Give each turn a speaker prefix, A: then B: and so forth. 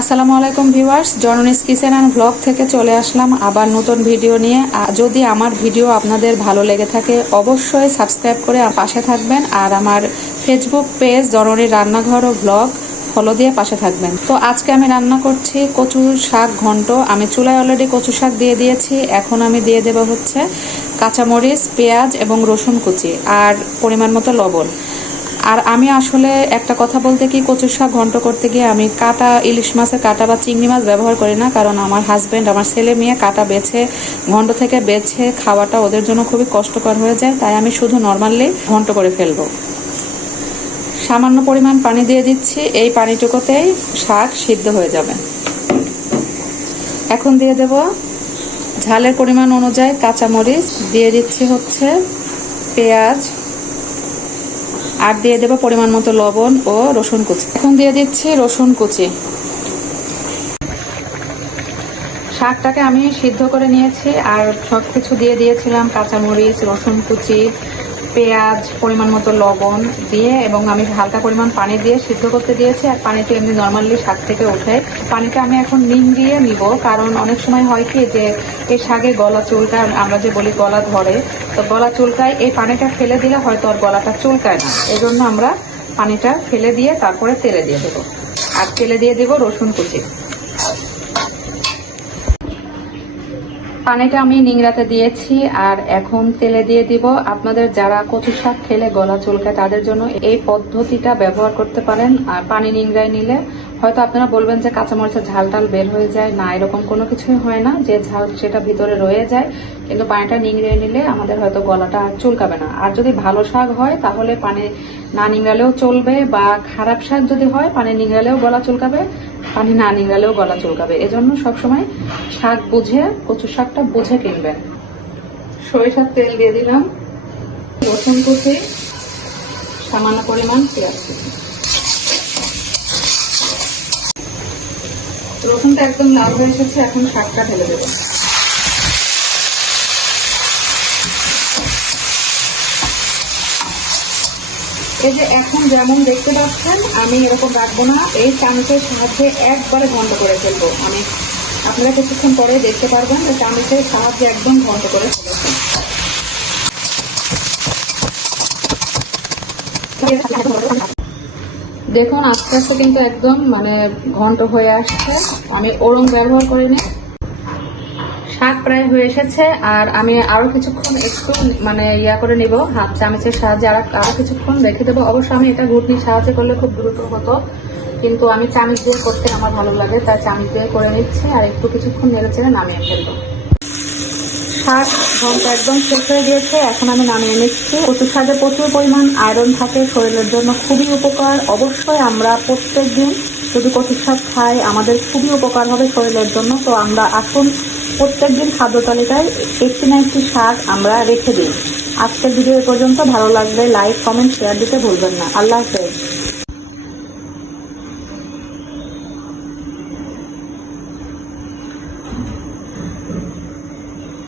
A: আসসালামু আলাইকুম viewers, জননিস kitchen and blog থেকে চলে আসলাম আবার নতুন ভিডিও নিয়ে। যদি আমার ভিডিও আপনাদের ভালো লেগে থাকে, অবশ্যই সাবস্ক্রাইব করে পাশে থাকবেন আর আমার ফেসবুক পেজ জননীর রান্নাঘর ও ব্লগ ফলো দিয়ে পাশে থাকবেন। তো আজকে আমি রান্না করছি কচু শাক ঘন্ট। আমি চুলায় অলরেডি কচু শাক দিয়ে দিয়েছি। এখন আমি দিয়ে দেবো হচ্ছে কাঁচামরিচ, পেঁয়াজ এবং রসুন কুচি আর পরিমাণ মতো লবণ। আর আমি আসলে একটা কথা বলতে কি কচুর শাক ঘন্ট করতে গিয়ে আমি কাটা, ইলিশ মাছের কাটা বা চিংড়ি মাছ ব্যবহার করি না, কারণ আমার হাজব্যান্ড আমার ছেলে মেয়ে কাটা বেছে, ঘন্ট থেকে বেছে খাওয়াটা ওদের জন্য খুবই কষ্টকর হয়ে যায়, তাই আমি শুধু নর্মালি ঘন্ট করে ফেলব। সামান্য পরিমাণ পানি দিয়ে দিচ্ছি, এই পানিটুকুতেই শাক সিদ্ধ হয়ে যাবে। এখন দিয়ে দেব ঝালের পরিমাণ অনুযায়ী কাঁচামরিচ, দিয়ে দিচ্ছি হচ্ছে পেঁয়াজ আর দিয়ে দেবো পরিমাণ মতো লবণ ও রসুন কুচি। এখন দিয়ে দিচ্ছি রসুন কুচি। শাকটাকে আমি সিদ্ধ করে নিয়েছি আর সব কিছু দিয়ে দিয়েছিলাম কাঁচামরিচ, রসুন কুচি, পেঁয়াজ, পরিমাণ মতো লবণ দিয়ে এবং আমি হালকা পরিমাণ পানি দিয়ে সিদ্ধ করতে দিয়েছি আর পানিটা এমনি নর্মালি শাক থেকে ওঠে। পানিটা আমি এখন নিম দিয়ে নিব, কারণ অনেক সময় হয় কি যে এই শাকে গলা চুলকা আমরা যে বলি গলা ধরে, তো গলা চুলকায়, এই পানিটা ফেলে দিলে হয়তো আর গলাটা চুলকায় না। এজন্য আমরা পানিটা ফেলে দিয়ে তারপরে তেলে দিয়ে দেবো। আর তেলে দিয়ে দেবো রসুন কুচি। পানিটা আমি নিংড়াতে দিয়েছি আর এখন তেলে দিয়ে দিব। আপনাদের যারা কচু শাক খেলে গলা চুলকায়, তাদের জন্য এই পদ্ধতিটা ব্যবহার করতে পারেন। আর পানি নিংড়ায় নিলে হয়তো আপনারা বলবেন যে কাঁচামরিচের ঝাল টাল বের হয়ে যায়। না, এরকম কোনো কিছুই হয় না। যে ঝাল সেটা ভিতরে রয়ে যায়, কিন্তু পানিটা নিংড়িয়ে নিলে আমাদের হয়তো গলাটা চুলকাবে না। আর যদি ভালো শাক হয়, তাহলে পানি না নিংড়ালেও চলবে বা খারাপ শাক যদি হয়, পানি নিংড়ালেও গলা চুলকাবে। পানি না নিংড়ালেও গলা চুলকাবে। এজন্য সবসময় শাক বুঝে, কচু শাকটা বুঝে কিনবেন। সরিষার তেল দিয়ে দিলাম। রসুন কুচি, সামান্য পরিমাণ পেঁয়াজ কুচি। রসুনটা একদম লাল হয়ে এসেছে, এখন শাকটা ঢেলে দেবো। এই যে এখন যেমন দেখতে পাচ্ছেন, আমি এরকম রাখব না। এই চামচের সাহায্যে একবারে ঘন্ট করে ফেলব। আমি আপনারা কিছুক্ষণ পরে দেখতে পারবেন যে চামচের সাহায্যে একদম ঘন্ট করে ফেলেছি। দেখুন, আস্তে আস্তে কিন্তু একদম মানে ঘন্ট হয়ে আসছে। আমি ওরম ব্যবহার করিনি। শাক প্রায় হয়ে এসেছে, আর আমি আরও কিছুক্ষণ একটু মানে ইয়া করে নিব হাত চামচের সাহায্যে আর, আরও কিছুক্ষণ রেখে দেবো। অবশ্য আমি এটা ঘুটনির সাহায্যে করলে খুব দ্রুত হতো, কিন্তু আমি চামচ দিয়ে করতে আমার ভালো লাগে, তাই চামচ দিয়ে করে নিচ্ছি, আর একটু কিছুক্ষণ নেড়ে নামিয়ে ফেলব। শাক ঘণ্টা একদম শেষ হয়ে গিয়েছে, এখন আমি নামিয়ে নিচ্ছি। কচু শাকে প্রচুর পরিমাণ আয়রন থাকে, শরীরের জন্য খুবই উপকার। অবশ্যই আমরা প্রত্যেক দিন যদি কচু শাক খাই, আমাদের খুবই উপকার হবে শরীরের জন্য। তো আমরা আসুন প্রত্যেক দিন খাদ্য তালিকায় একটি না একটি শাক আমরা রেখে দিই। আজকের ভিডিও পর্যন্ত ভালো লাগলে লাইক কমেন্ট শেয়ার দিতে ভুলবেন না। আল্লাহ